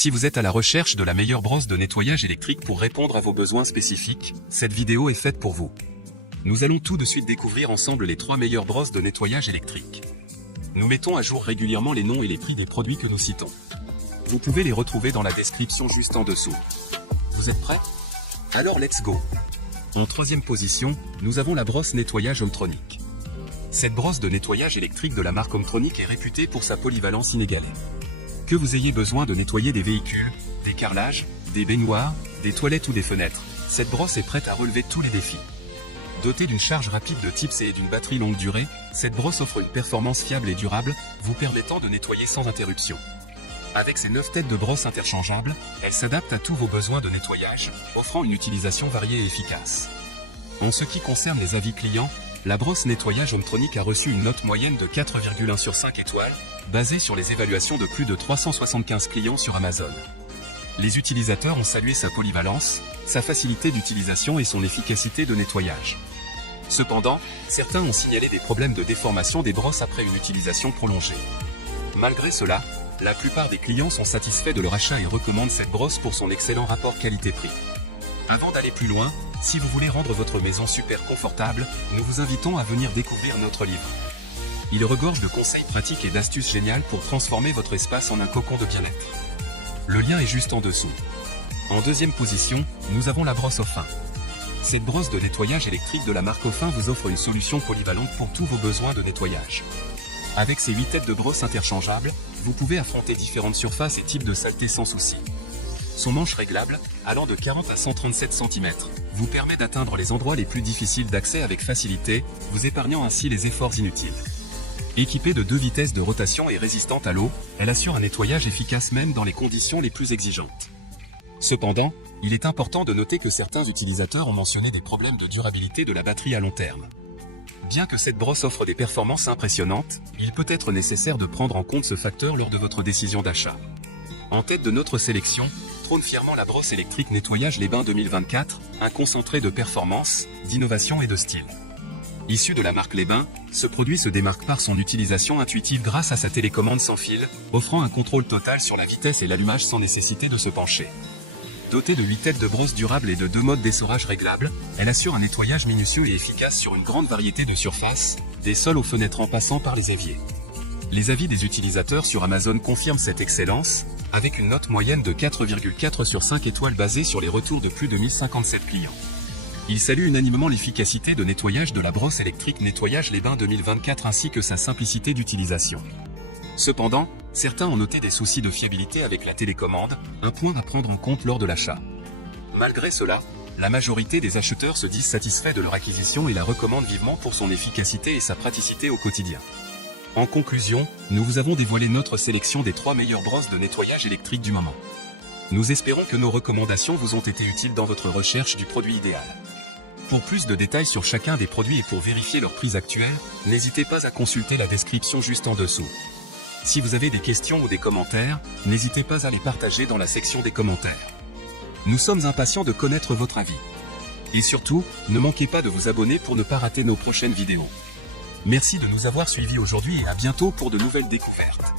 Si vous êtes à la recherche de la meilleure brosse de nettoyage électrique pour répondre à vos besoins spécifiques, cette vidéo est faite pour vous. Nous allons tout de suite découvrir ensemble les 3 meilleures brosses de nettoyage électrique. Nous mettons à jour régulièrement les noms et les prix des produits que nous citons. Vous pouvez les retrouver dans la description juste en dessous. Vous êtes prêts? Alors let's go! En 3e position, nous avons la brosse nettoyage Hometronic. Cette brosse de nettoyage électrique de la marque Hometronic est réputée pour sa polyvalence inégalée. Que vous ayez besoin de nettoyer des véhicules, des carrelages, des baignoires, des toilettes ou des fenêtres, cette brosse est prête à relever tous les défis. Dotée d'une charge rapide de type C et d'une batterie longue durée, cette brosse offre une performance fiable et durable, vous permettant de nettoyer sans interruption. Avec ses 9 têtes de brosse interchangeables, elle s'adapte à tous vos besoins de nettoyage, offrant une utilisation variée et efficace. En ce qui concerne les avis clients, la brosse nettoyage Hometronic a reçu une note moyenne de 4,1 sur 5 étoiles, basée sur les évaluations de plus de 375 clients sur Amazon. Les utilisateurs ont salué sa polyvalence, sa facilité d'utilisation et son efficacité de nettoyage. Cependant, certains ont signalé des problèmes de déformation des brosses après une utilisation prolongée. Malgré cela, la plupart des clients sont satisfaits de leur achat et recommandent cette brosse pour son excellent rapport qualité-prix. Avant d'aller plus loin, si vous voulez rendre votre maison super confortable, nous vous invitons à venir découvrir notre livre. Il regorge de conseils pratiques et d'astuces géniales pour transformer votre espace en un cocon de bien-être. Le lien est juste en dessous. En 2e position, nous avons la brosse Aufin. Cette brosse de nettoyage électrique de la marque Aufin vous offre une solution polyvalente pour tous vos besoins de nettoyage. Avec ses 8 têtes de brosse interchangeables, vous pouvez affronter différentes surfaces et types de saleté sans souci. Son manche réglable, allant de 40 à 137 cm, vous permet d'atteindre les endroits les plus difficiles d'accès avec facilité, vous épargnant ainsi les efforts inutiles. Équipée de 2 vitesses de rotation et résistante à l'eau, elle assure un nettoyage efficace même dans les conditions les plus exigeantes. Cependant, il est important de noter que certains utilisateurs ont mentionné des problèmes de durabilité de la batterie à long terme. Bien que cette brosse offre des performances impressionnantes, il peut être nécessaire de prendre en compte ce facteur lors de votre décision d'achat. En tête de notre sélection, trône fièrement la brosse électrique nettoyage Les Bains 2024, un concentré de performance, d'innovation et de style. Issu de la marque Les Bains, ce produit se démarque par son utilisation intuitive grâce à sa télécommande sans fil, offrant un contrôle total sur la vitesse et l'allumage sans nécessité de se pencher. Dotée de 8 têtes de brosse durables et de 2 modes d'essorage réglables, elle assure un nettoyage minutieux et efficace sur une grande variété de surfaces, des sols aux fenêtres en passant par les éviers. Les avis des utilisateurs sur Amazon confirment cette excellence, avec une note moyenne de 4,4 sur 5 étoiles basée sur les retours de plus de 1057 clients. Ils saluent unanimement l'efficacité de nettoyage de la brosse électrique nettoyage Les Bains 2024 ainsi que sa simplicité d'utilisation. Cependant, certains ont noté des soucis de fiabilité avec la télécommande, un point à prendre en compte lors de l'achat. Malgré cela, la majorité des acheteurs se disent satisfaits de leur acquisition et la recommandent vivement pour son efficacité et sa praticité au quotidien. En conclusion, nous vous avons dévoilé notre sélection des 3 meilleures brosses de nettoyage électrique du moment. Nous espérons que nos recommandations vous ont été utiles dans votre recherche du produit idéal. Pour plus de détails sur chacun des produits et pour vérifier leur prix actuel, n'hésitez pas à consulter la description juste en dessous. Si vous avez des questions ou des commentaires, n'hésitez pas à les partager dans la section des commentaires. Nous sommes impatients de connaître votre avis. Et surtout, ne manquez pas de vous abonner pour ne pas rater nos prochaines vidéos. Merci de nous avoir suivis aujourd'hui et à bientôt pour de nouvelles découvertes.